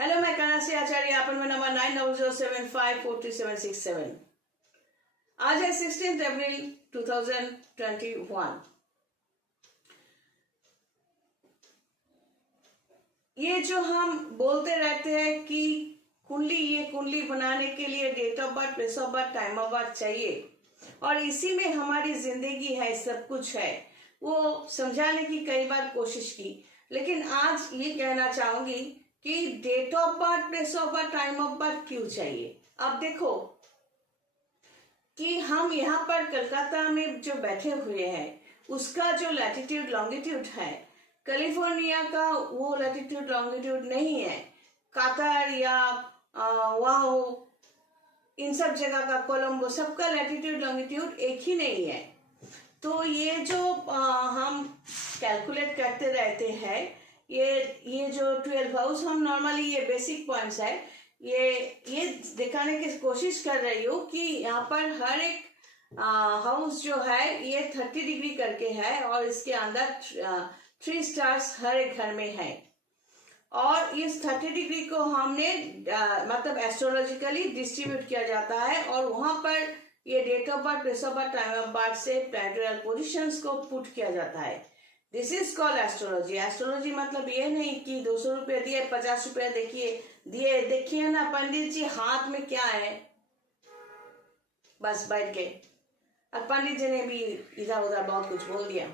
Hello, मैं कानासी आचार्य, appointment number 9007543767। आज है 16 अप्रैल 2021। ये जो हम बोलते रहते हैं कि ये कुंडली बनाने के लिए date of birth, place of birth, time of birth चाहिए और इसी में हमारी जिंदगी है, सब कुछ है, वो समझाने की कई बार कोशिश की। लेकिन आज ये कहना चाहूंगी कि date of birth, place of birth, time of birth क्यों चाहिए। अब देखो कि हम यहाँ पर कलकत्ता में जो बैठे हुए हैं उसका जो लैटिट्यूड लॉन्गिट्यूड है, कैलिफोर्निया का वो लैटिट्यूड लॉन्गिट्यूड नहीं है। कतार या वाहो, इन सब जगह का, कोलंबो, सबका लैटिट्यूड लॉन्गिट्यूड एक ही नहीं है। तो ये जो हम कैलकुलेट करते रहते हैं, ये जो 12 हाउस, हम नॉर्मली ये बेसिक पॉइंट्स है, ये दिखाने की कोशिश कर रही हूँ कि यहाँ पर हर एक हाउस जो है ये 30 डिग्री करके है और इसके अंदर 3 स्टार्स हर एक घर में है। और इस 30 डिग्री को हमने मतलब एस्ट्रोलॉजिकली डिस्ट्रीब्यूट किया जाता है और वहां पर ये date of birth, place of birth, time of birth से प्लैनेटरी पोजीशंस को पुट किया जाता है। This is called astrology. Astrology मतलब ये नहीं कि 200 रुपये दिए, 50 रुपये देखिए ना पंडित जी हाथ में क्या है, बस बैठ के। और पंडित जी ने भी इधर उधर बहुत कुछ बोल दिया।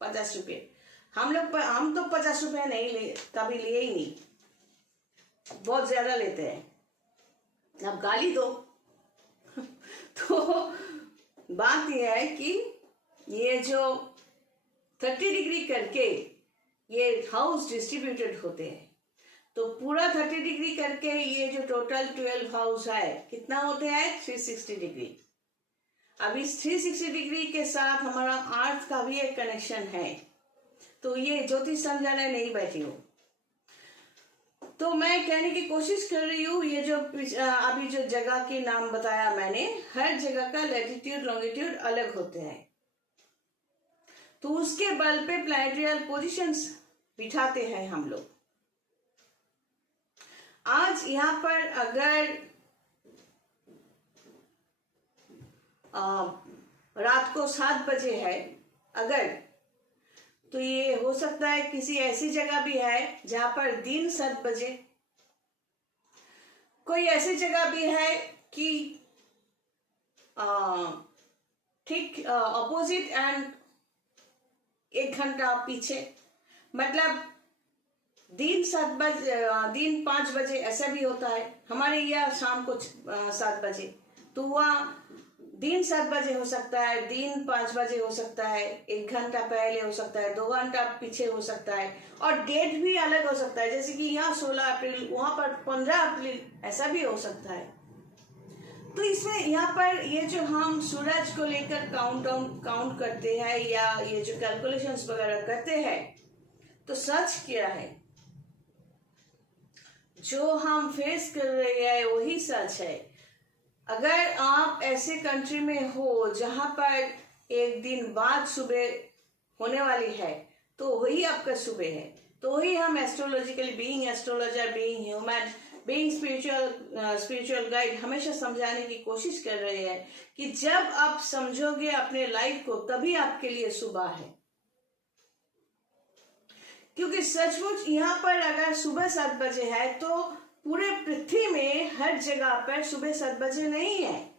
50 रुपये हम तो 50 रुपये नहीं कभी लिए ही नहीं, बहुत ज्यादा लेते हैं। अब गाली दो तो बात यह है कि ये जो 30 डिग्री करके ये हाउस डिस्ट्रीब्यूटेड होते हैं, तो पूरा 30 डिग्री करके ये जो टोटल 12 हाउस है कितना होते हैं, 360 डिग्री। अब इस 360 डिग्री के साथ हमारा अर्थ का भी एक कनेक्शन है। तो ये ज्योतिष समझाने नहीं बैठी हूँ, तो मैं कहने की कोशिश कर रही हूँ ये जो अभी जो जगह के नाम बताया मैंने, हर जगह का लैटिट्यूड लॉन्गिट्यूड अलग होते हैं। तो उसके बल पे प्लैनेटरी पोजीशंस बिठाते हैं हम लोग। आज यहाँ पर अगर रात को 7 बजे है अगर, तो ये हो सकता है किसी ऐसी जगह भी है जहां पर दिन 7 बजे, कोई ऐसी जगह भी है कि ठीक ऑपोजिट एंड 1 घंटा पीछे, मतलब दिन 7 बजे, दिन 5 बजे ऐसा भी होता है हमारे यहाँ, शाम को 7 बजे, तो वह दिन 7 बजे हो सकता है, दिन 5 बजे हो सकता है, 1 घंटा पहले हो सकता है, 2 घंटा पीछे हो सकता है, और डेट भी अलग हो सकता है। जैसे कि यहाँ 16 अप्रैल, वहां पर 15 अप्रैल, ऐसा भी हो सकता है। तो इसमें यहाँ पर ये जो हम सूरज को लेकर काउंट करते हैं या ये जो कैलकुलेशंस वगैरह करते हैं, तो सच क्या है, जो हम फेस कर रहे हैं वही सच है। अगर आप ऐसे कंट्री में हो जहां पर एक दिन बाद सुबह होने वाली है, तो वही आपका सुबह है। तो वही हम astrologically being astrologer, being human, being spiritual guide हमेशा समझाने की कोशिश कर रहे हैं कि जब आप समझोगे अपने लाइफ को, तभी आपके लिए सुबह है। क्योंकि सचमुच यहाँ पर अगर सुबह 7 बजे है तो पूरे पृथ्वी में हर जगह पर सुबह 7 बजे नहीं है।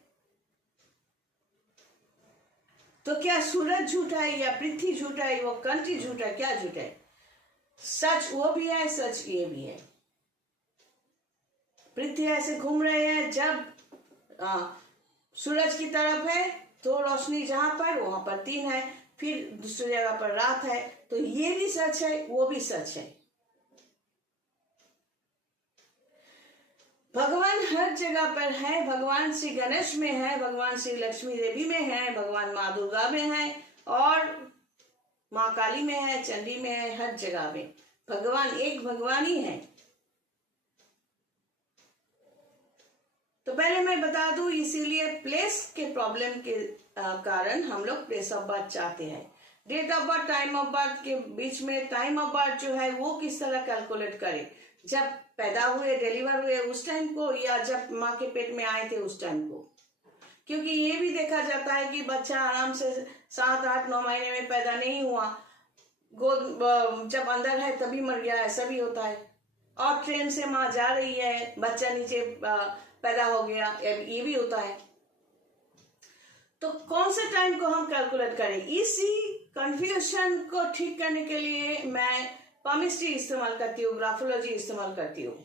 तो क्या सूरज झूठा है या पृथ्वी झूठा है, वो कंट्री झूठा है, क्या झूठा है? सच वो भी है, सच ये भी है। पृथ्वी ऐसे घूम रहे हैं, जब सूरज की तरफ है तो रोशनी जहां पर, वहां पर 3 है, फिर दूसरी जगह पर रात है। तो ये भी सच है, वो भी सच है। भगवान हर जगह पर है। भगवान श्री गणेश में है, भगवान श्री लक्ष्मी देवी में है, भगवान माँ दुर्गा में है, और माँ काली में है, चंडी में है, हर जगह में भगवान एक भगवान ही है। तो पहले मैं बता दूं, इसीलिए प्लेस के प्रॉब्लम के कारण हम लोग प्लेस ऑफ बर्थ चाहते हैं। Date of birth, time of birth के बीच में टाइम ऑफ बर्थ जो है वो किस तरह कैलकुलेट करें। जब पैदा हुए, डिलीवर हुए उस टाइम को, या जब माँ के पेट में आए थे उस टाइम को? क्योंकि ये भी देखा जाता है कि बच्चा आराम से 7, 8, 9 महीने में पैदा नहीं हुआ, गोद जब अंदर है तभी मर गया, ऐसा भी होता है। और ट्रेन से माँ जा रही है, बच्चा नीचे पैदा हो गया, ये भी होता है। तो कौन से टाइम को हम कैलकुलेट करें? इसी कंफ्यूजन को ठीक करने के लिए मैं पामिस्ट्री इस्तेमाल करती हूँ, ग्राफोलॉजी इस्तेमाल करती हूँ,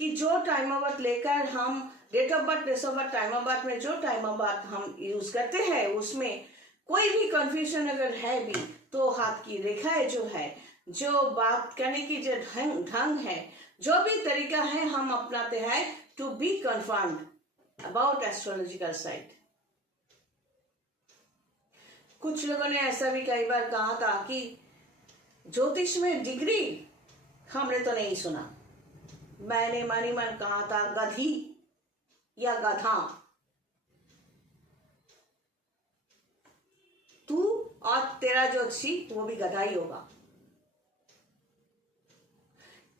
कि जो टाइम ऑफ बर्थ लेकर हम date of birth, place of birth, time of birth में जो टाइम ऑफ बर्थ हम यूज करते हैं उसमें कोई भी कंफ्यूजन अगर है भी तो हाथ की रेखाएं जो है, जो बात करने की जो ढंग है, जो भी तरीका है हम अपनाते हैं to be confirmed about astrological side. कुछ लोगों ने ऐसा भी कई बार कहा था कि ज्योतिष में डिग्री हमने तो नहीं सुना। मैंने मनी मन कहा था गधी या गधा, तू और तेरा ज्योतिषी वो भी गधा ही होगा।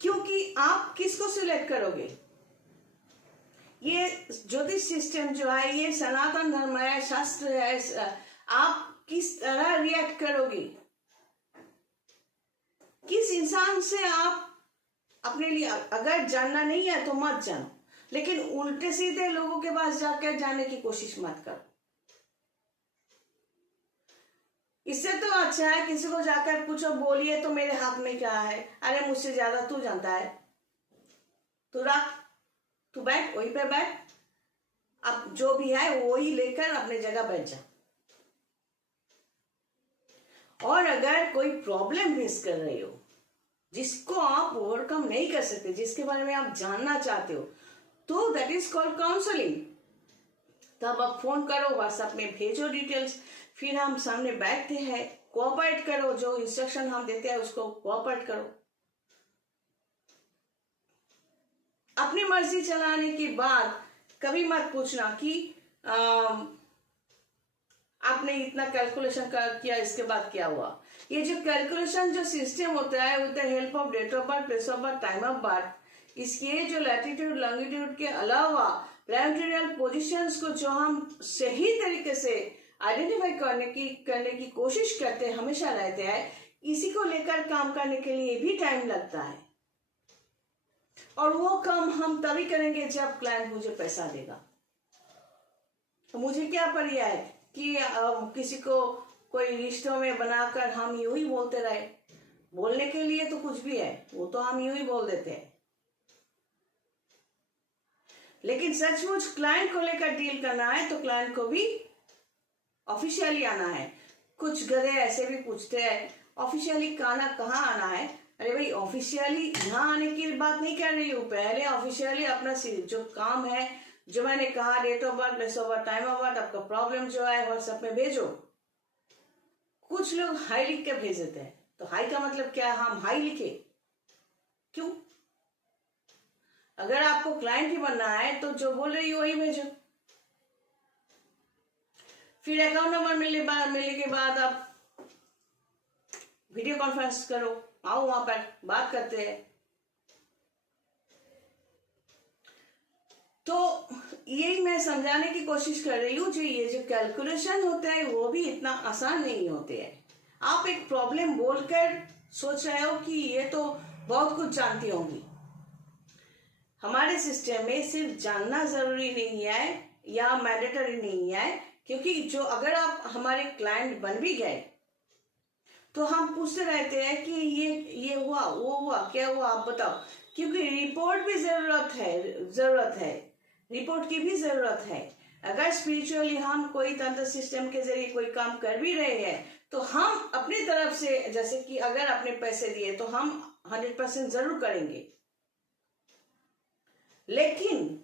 क्योंकि आप किसको सिलेक्ट करोगे? ये ज्योतिष सिस्टम जो है ये सनातन धर्म है, शास्त्र है, आप किस तरह रिएक्ट करोगे? किस इंसान से आप अपने लिए, अगर जानना नहीं है तो मत जानो, लेकिन उल्टे सीधे लोगों के पास जाकर जानने की कोशिश मत करो। इससे तो अच्छा है किसी को जाकर पूछो, बोलिए तो मेरे हाथ में क्या है, अरे मुझसे ज्यादा तू जानता है, तू रख, तू बैठ, वहीं पे बैठ, अब जो भी है वही लेकर अपने जगह बैठ जा। और अगर कोई प्रॉब्लम फेस कर रहे हो जिसको आप ओवरकम नहीं कर सकते, जिसके बारे में आप जानना चाहते हो, तो दैट इज कॉल्ड काउंसलिंग। तब आप फोन करो, व्हाट्सएप में भेजो डिटेल्स, फिर हम सामने बैठते हैं, कोऑपरेट करो, जो इंस्ट्रक्शन हम देते हैं उसको कोऑपरेट करो। अपनी मर्जी चलाने के बाद कभी मत पूछना कि आपने इतना कैलकुलेशन किया, इसके बाद क्या हुआ। ये जो कैलकुलेशन जो सिस्टम होता है with the help of date of birth, place of birth, time of birth, इसके जो लैटिट्यूड लॉन्गिट्यूड के अलावा प्लैनेटोरियल पोजीशंस को जो हम सही तरीके से आइडेंटिफाई करने की कोशिश करते हमेशा रहते हैं, इसी को लेकर काम करने के लिए भी टाइम लगता है। और वो काम हम तभी करेंगे जब क्लाइंट मुझे पैसा देगा। तो मुझे क्या पड़िया है कि किसी को कोई रिश्तों में बनाकर हम यूं ही बोलते रहे। बोलने के लिए तो कुछ भी है, वो तो हम यूं ही बोल देते हैं, लेकिन सचमुच क्लाइंट को लेकर डील करना है तो क्लाइंट को भी ऑफिशियली आना है। कुछ गधे ऐसे भी पूछते हैं ऑफिशियली कहाँ आना है। अरे भाई, ऑफिशियली यहाँ आने की बात नहीं कर रही हूँ, पहले ऑफिशियली अपना जो काम है, जो मैंने कहा date of birth, place of birth, time of birth, आपका प्रॉब्लम जो है व्हाट्सएप में भेजो। कुछ लोग हाई लिख के भेज देते हैं, तो हाई का मतलब क्या है? हम हाई लिखे क्यों? अगर आपको क्लाइंट ही बनना है तो जो बोल रही हो वही भेजो। फिर अकाउंट नंबर मिलने के बाद आप वीडियो कॉन्फ्रेंस करो, आओ वहां पर बात करते हैं। तो यही मैं समझाने की कोशिश कर रही हूँ, ये जो कैलकुलेशन होता है वो भी इतना आसान नहीं होते हैं। आप एक प्रॉब्लम बोलकर सोच रहे हो कि ये तो बहुत कुछ जानती होंगी। हमारे सिस्टम में सिर्फ जानना जरूरी नहीं है या मैंडेटरी नहीं है, क्योंकि जो अगर आप हमारे क्लाइंट बन भी गए तो हम पूछते रहते हैं कि ये हुआ, वो हुआ, क्या हुआ, आप बताओ। क्योंकि रिपोर्ट भी जरूरत है, रिपोर्ट की भी जरूरत है। अगर स्पिरिचुअली हम कोई तंत्र सिस्टम के जरिए कोई काम कर भी रहे हैं तो हम अपनी तरफ से, जैसे कि अगर आपने पैसे दिए तो हम 100% जरूर करेंगे, लेकिन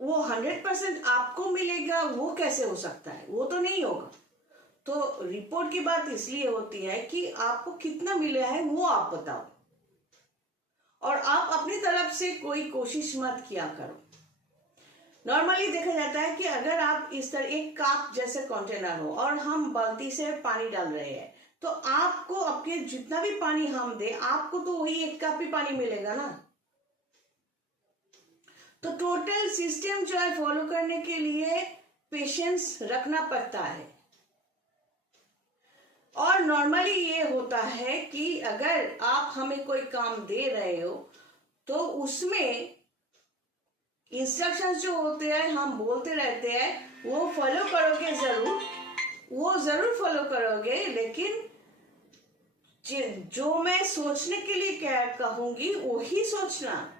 वो 100% आपको मिलेगा वो कैसे हो सकता है? वो तो नहीं होगा। तो रिपोर्ट की बात इसलिए होती है कि आपको कितना मिला है वो आप बताओ, और आप अपनी तरफ से कोई कोशिश मत किया करो। नॉर्मली देखा जाता है कि अगर आप इस तरह एक कप जैसे कंटेनर हो और हम बाल्टी से पानी डाल रहे हैं, तो आपको आपके जितना भी पानी हम दे, आपको तो वही 1 कप ही पानी मिलेगा ना। तो टोटल सिस्टम जो है फॉलो करने के लिए पेशेंस रखना पड़ता है। और नॉर्मली ये होता है कि अगर आप हमें कोई काम दे रहे हो तो उसमें इंस्ट्रक्शंस जो होते हैं हम बोलते रहते हैं, वो फॉलो करोगे जरूर, वो जरूर फॉलो करोगे, लेकिन जो मैं सोचने के लिए क्या कहूंगी वही सोचना।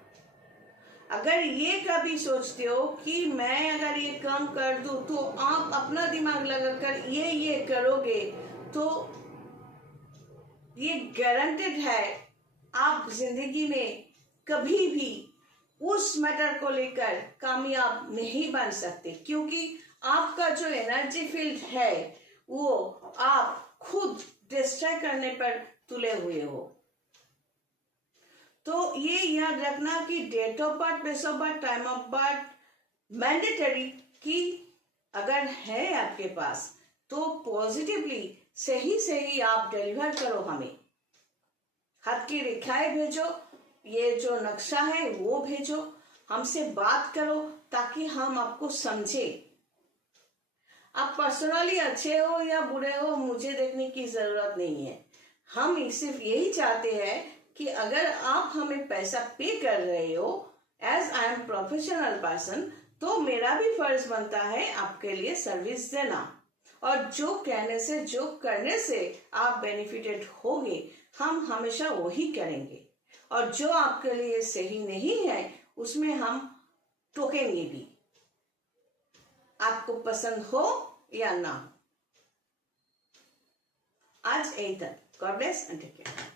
अगर ये कभी सोचते हो कि मैं अगर ये काम कर दूं तो आप अपना दिमाग लगाकर ये करोगे, तो ये गारंटेड है आप जिंदगी में कभी भी उस मैटर को लेकर कामयाब नहीं बन सकते, क्योंकि आपका जो एनर्जी फील्ड है वो आप खुद डिस्ट्रॉय करने पर तुले हुए हो। तो ये याद रखना कि date of birth, place of birth, time of birth mandatory कि अगर है आपके पास तो पॉजिटिवली सही आप डिलीवर करो, हमें हाथ की रेखाएं भेजो, ये जो नक्शा है वो भेजो, हमसे बात करो ताकि हम आपको समझे। आप पर्सनली अच्छे हो या बुरे हो मुझे देखने की जरूरत नहीं है। हम सिर्फ यही चाहते हैं कि अगर आप हमें पैसा पे कर रहे हो as I am professional person, तो मेरा भी फर्ज बनता है आपके लिए सर्विस देना, और जो कहने से जो करने से आप बेनिफिटेड होगे हम हमेशा वही करेंगे, और जो आपके लिए सही नहीं है उसमें हम टोकेंगे भी, आपको पसंद हो या ना। आज यही तक। God bless and take care.